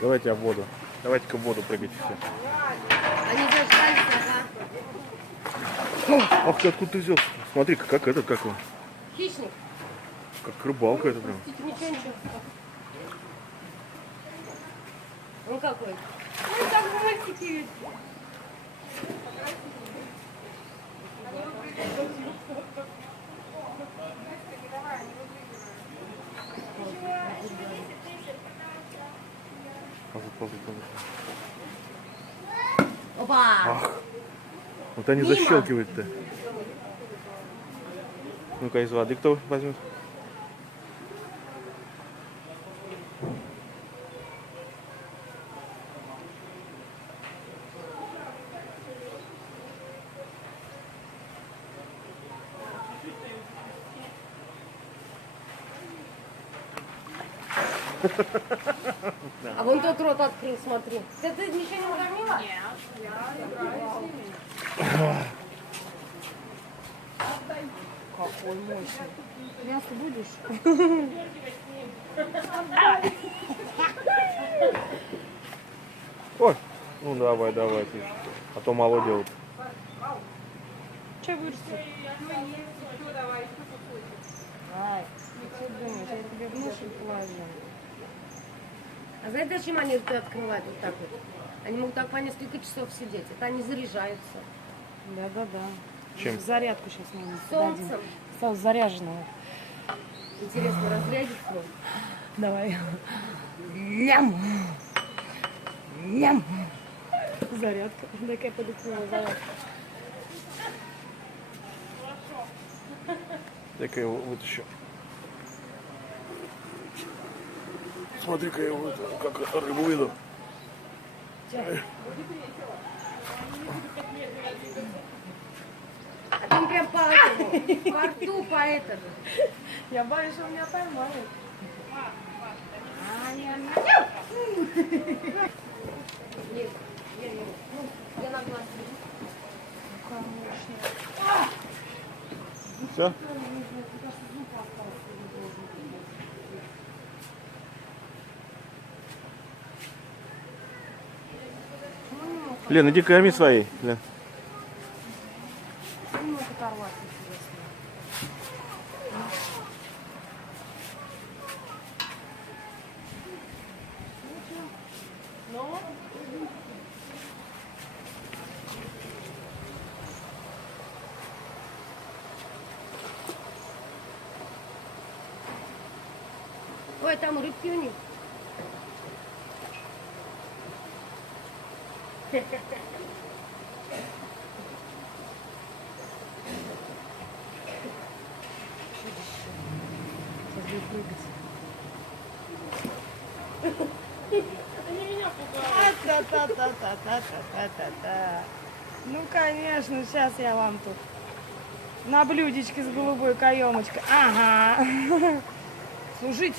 Давайте в воду. Давайте-ка в воду прыгайте все. Они заждались, ага. Ах ты, откуда ты взялся? Смотри-ка, как этот, как он. Хищник. Как рыбалка это прям. Ничего. Он какой? Ой, как мальчики. Ползут. Опа! Ах. Вот они Мимо. защелкивают-то. Ну-ка, из воды кто возьмет? А вон тот рот открыл, смотри. Ты ничего не накормила? Какой мощный. Мясо будешь? Ой, ну давай, ты. А то мало делают. Че вырастет? Ай, что думаешь, я тебе в нож положу. А знаете, зачем они это открывают вот так вот? Они могут так по несколько часов сидеть. Это они заряжаются. Да. Чем? Зарядку сейчас надо. Солнцем. Стал заряженного. Интересно, разрядится? Давай. Ням. Ням. Зарядка. Такая подыхнула зарядка. Дай-ка я его вытащу. Смотри-ка я его как рыбу виду. А там прям по этому, по рту, по этому. Я боюсь, что меня поймают. Нет, я на глаз. Все? Лен, иди корми своей. Лен. Не могут оторвать, интересно. Ой, там рыбки у них. Сейчас будет прыгать. Та-та-та-та-та-та-та-та. Ну, конечно, сейчас я вам тут на блюдечке с голубой каемочкой. Ага. Служить.